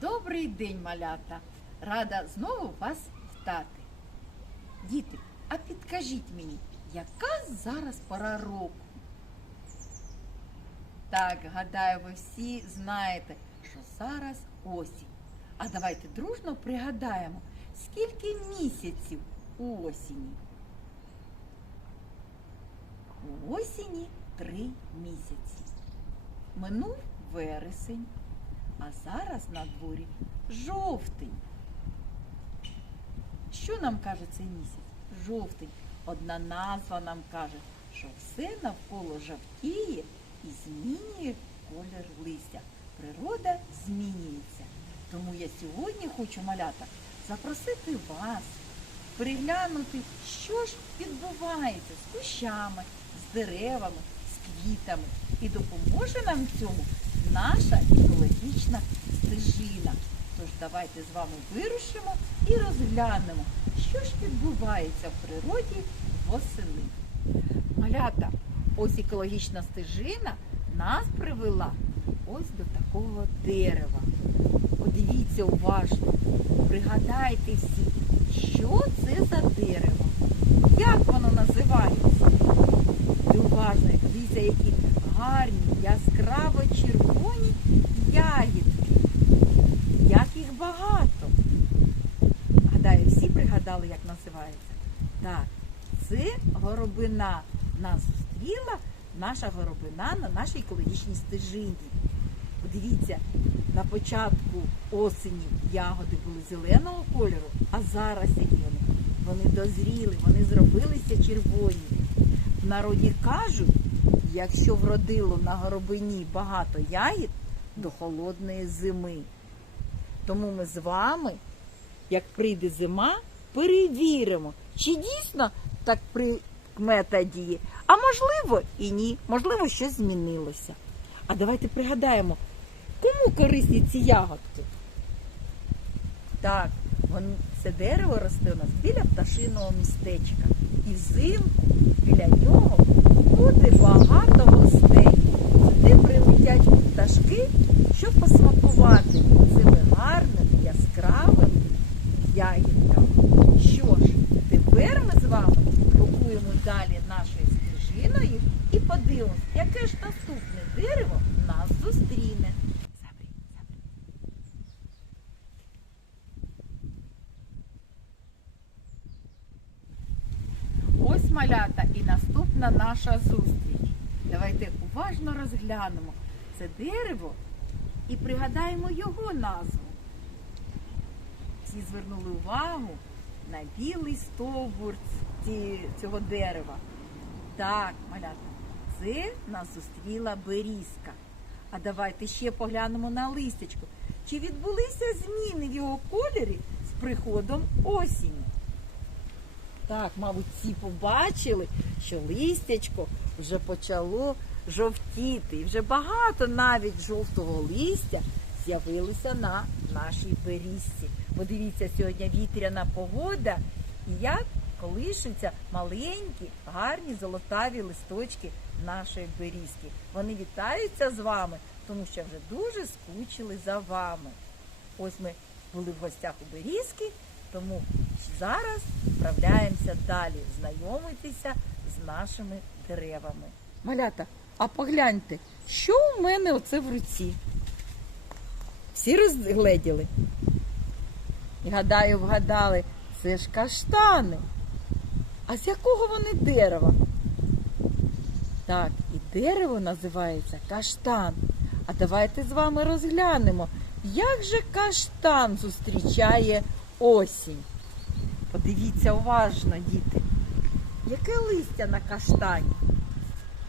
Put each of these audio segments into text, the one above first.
Добрий день, малята! Рада знову вас вітати. Діти, а підкажіть мені, яка зараз пора року? Так, гадаю, ви всі знаєте, що зараз осінь. А давайте дружно пригадаємо, скільки місяців у осені. У осені три місяці. Минув вересень, а зараз на дворі жовтень. Що нам каже цей місяць? Жовтень. Одна назва нам каже, що все навколо жовтіє і змінює колір листя. Природа змінюється. Тому я сьогодні хочу малята запросити вас приглянути, що ж відбувається з кущами, з деревами, з квітами. І допоможе нам цьому наша екологічна стежина. Тож давайте з вами вирушимо і розглянемо, що ж відбувається в природі восени. Малята, ось екологічна стежина нас привела ось до такого дерева. Подивіться уважно, пригадайте всі, що це за дерево, як воно називається. І уважно, дивіться, які гарні, яскраво червоні ягідки. Як їх багато. Гадаю, всі пригадали, як називається. Так, це горобина. Нас зустріла наша горобина на нашій екологічній стежині. Подивіться, на початку осені ягоди були зеленого кольору, а зараз які вони. Вони дозріли, вони зробилися червоні. В народі кажуть, якщо вродило на горобині багато ягід до холодної зими. Тому ми з вами, як прийде зима, перевіримо, чи дійсно так прикмета діє. А можливо і ні, можливо, щось змінилося. А давайте пригадаємо, кому корисні ці ягодки? Так, вон, це дерево росте у нас біля пташиного містечка. І взимку біля нього буде багато гостей. Сюди прилетять пташки, щоб посмакувати цими гарними, яскравими ягідками. Що ж, тепер ми з вами крокуємо далі нашою стежиною і подивимось, яке ж наступне дерево нас зустріне. Ось малята і наступна наша зустріч. Давайте уважно розглянемо це дерево і пригадаємо його назву. Всі звернули увагу на білий стовбур цього дерева. Так, малята, це нас зустріла берізка. А давайте ще поглянемо на листячко. Чи відбулися зміни в його кольорі з приходом осені? Так, мабуть, всі побачили, що листячко вже почало жовтіти. І вже багато навіть жовтого листя з'явилося на нашій берізці. Подивіться, сьогодні вітряна погода, і як колишуться маленькі, гарні золотаві листочки нашої берізки. Вони вітаються з вами, тому що вже дуже скучили за вами. Ось ми були в гостях у берізки, тому зараз вправляємося далі знайомитися з нашими деревами. Малята, а погляньте, що у мене оце в руці? Всі розгледіли? І гадаю, вгадали, це ж каштани. А з якого вони дерева? Так, і дерево називається каштан. А давайте з вами розглянемо, як же каштан зустрічає осінь. Подивіться уважно, діти. Яке листя на каштані?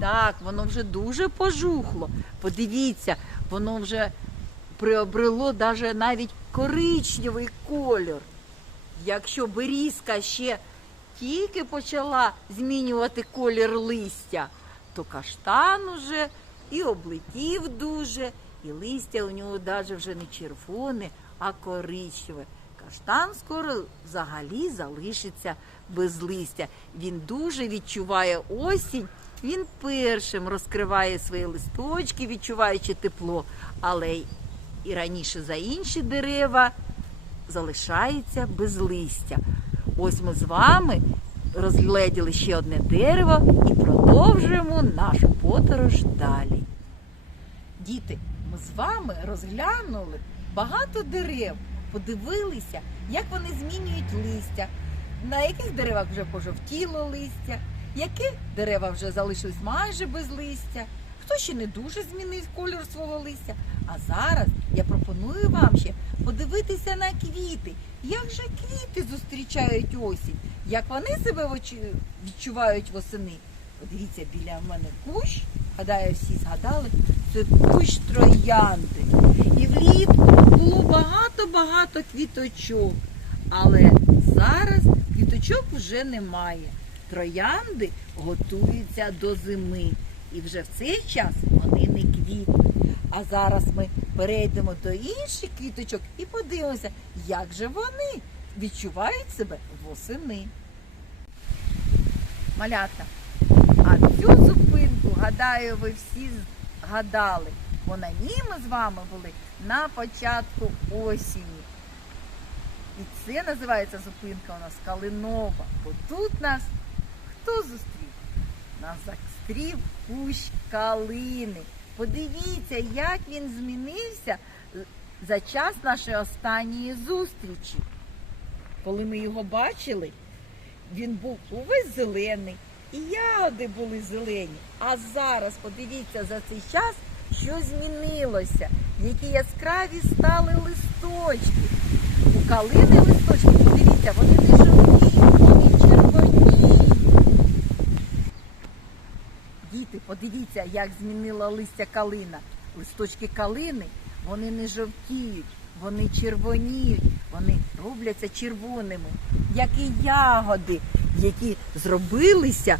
Так, воно вже дуже пожухло. Подивіться, воно вже приобрело даже навіть коричневий кольор. Якщо берізка ще тільки почала змінювати колір листя, то каштан уже і облетів дуже, і листя у нього навіть вже не червоне, а коричневе. Каштан скоро взагалі залишиться без листя. Він дуже відчуває осінь. Він першим розкриває свої листочки, відчуваючи тепло, але і раніше за інші дерева залишається без листя. Ось ми з вами розгледіли ще одне дерево і продовжуємо нашу подорож далі. Діти, ми з вами розглянули багато дерев, подивилися, як вони змінюють листя, на яких деревах вже пожовтіло листя, які дерева вже залишились майже без листя, хто ще не дуже змінив колір свого листя. А зараз я пропоную вам ще подивитися на квіти. Як же квіти зустрічають осінь? Як вони себе відчувають восени? Подивіться, біля мене кущ, гадаю, всі згадали, це кущ троянди. І влітку було багато-багато квіточок. Але зараз квіточок вже немає. Троянди готуються до зими. І вже в цей час вони не квітнуть. А зараз ми перейдемо до інших квіточок і подивимося, як же вони відчувають себе восени. Малята, а цю зупинку, гадаю, ви всі згадали, бо на ній ми з вами були на початку осені. І це називається зупинка у нас Калинова. Бо тут нас хто зустрів? Нас зустрів кущ калини. Подивіться, як він змінився за час нашої останньої зустрічі. Коли ми його бачили, він був увесь зелений, і ягоди були зелені. А зараз подивіться за цей час, що змінилося, які яскраві стали листочки. У калини листочки, подивіться, вони не жовті, вони червоні. Діти, подивіться, як змінила листя калина. Листочки калини, вони не жовтіють, вони червоніють, вони робляться червоними, як і ягоди, які зробилися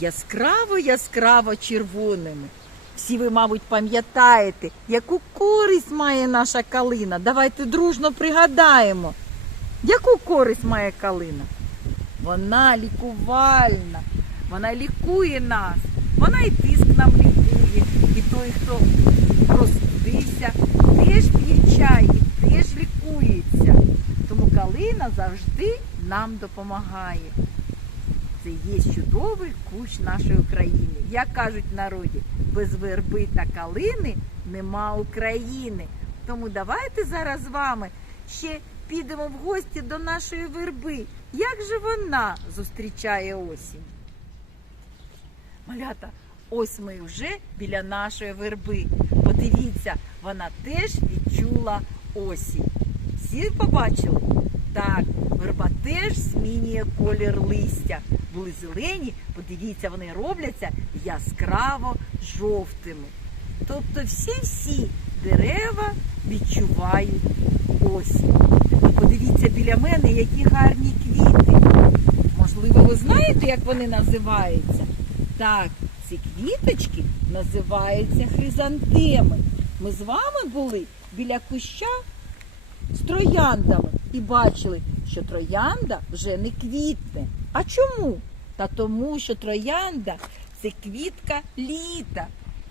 яскраво-яскраво червоними. Всі ви, мабуть, пам'ятаєте, яку користь має наша калина. Давайте дружно пригадаємо, яку користь має калина. Вона лікувальна, вона лікує нас, вона і тиск нам лікує, і той, хто простудився, теж п'є чай і теж лікується. Тому калина завжди нам допомагає. Це є чудовий кущ нашої України. Як кажуть в народі, без верби та калини нема України. Тому давайте зараз з вами ще підемо в гості до нашої верби. Як же вона зустрічає осінь? Малята, ось ми вже біля нашої верби. Подивіться, вона теж відчула осінь. Всі побачили? Так, верба теж змінює колір листя. Були зелені, подивіться, вони робляться яскраво жовтими. Тобто всі-всі дерева відчувають осінь. Подивіться біля мене, які гарні квіти. Можливо, ви знаєте, як вони називаються? Так, ці квіточки називаються хризантеми. Ми з вами були біля куща з трояндами і бачили, що троянда вже не квітне. А чому? Та тому, що троянда це квітка літа,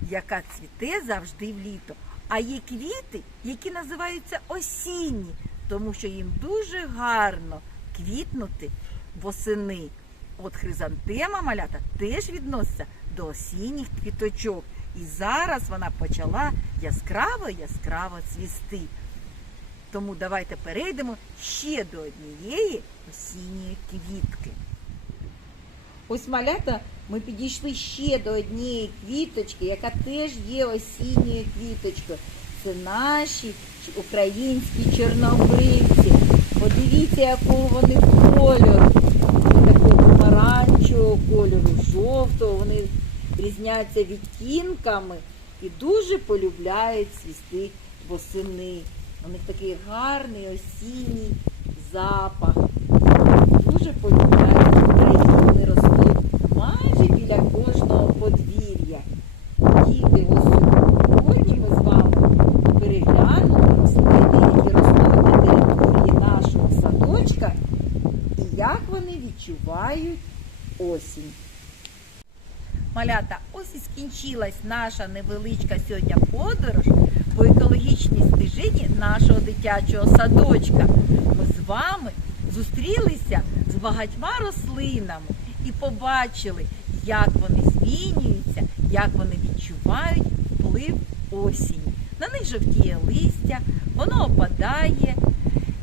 яка цвіте завжди в літо. А є квіти, які називаються осінні, тому що їм дуже гарно квітнути восени. От хризантема малята теж відноситься до осінніх квіточок. І зараз вона почала яскраво-яскраво цвісти. Тому давайте перейдемо ще до однієї осінньої квітки. Ось малята ми підійшли ще до однієї квіточки, яка теж є осінньою квіточкою. Це наші українські чорнобривці. Подивіться, якого вони кольору. Такого помаранчевого кольору, жовтого. Вони різняться відтінками і дуже полюбляють цвісти восени. У них такий гарний осінній запах. Дуже полюбляють Вони ростуть майже біля кожного подвір'я. Діти, сьогодні ми з вами переглянули рослини, які ростуть на території нашого садочка, і як вони відчувають осінь. Малята, ось і скінчилась наша невеличка сьогодні подорож по екологічній стежині нашого дитячого садочка. Ми з вами зустрілися з багатьма рослинами і побачили, як вони змінюються, як вони відчувають вплив осені. На них жовтіє листя, воно опадає,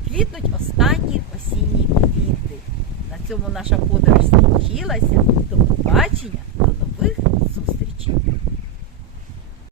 квітнуть останні осінні квіти. На цьому наша подорож скінчилася. До побачення, до нових зустрічей!